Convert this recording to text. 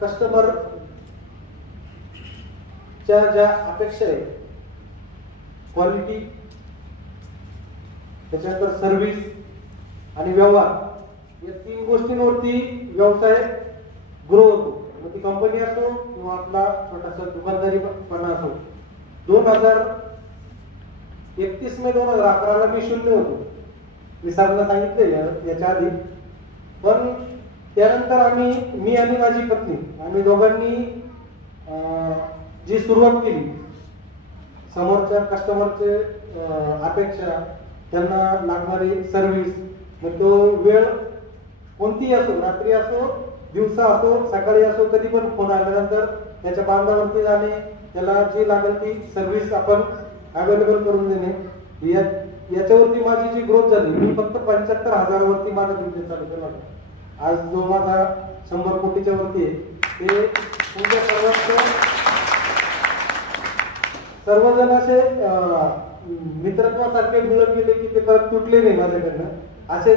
Customer च्या ज्या अपेक्षा आहेत, क्वालिटी, त्याच्यानंतर सर्व्हिस आणि व्यवहार, या 3 गोष्टींवरती व्यवसाय ग्रो होतो. मग ती कंपनी असो किंवा आपला छोटासा दुकानदारीपणा असो. 31 मे 2011 मी शून्य होतो, मी सरांना सांगितले याच्या आधी. पण त्यानंतर मी आणि माझी पत्नी आम्ही दोघांनी जी सुरुवात केली, समोरच्या कस्टमरचे अपेक्षा, त्यांना लागणारी सर्व्हिस, मग तो वेळ कोणतीही असो, रात्री असो, दिवसा असो, सकाळी असो, कधी पण फोन आल्यानंतर त्याच्या बांधावरती जाणे, त्याला जी लागेल ती सर्व्हिस आपण अवेलेबल करून देणे, याच्यावरती माझी जी ग्रोथ झाली. मी फक्त 75,000 वरती माझा बिझनेस चालू केला. आज जो माझा 100 कोटीच्या वरती आहे, ते तुमच्या सर्वजण असे मित्रत्वासारखे मिळत गेले की ते परत तुटले नाही माझ्याकडनं. असे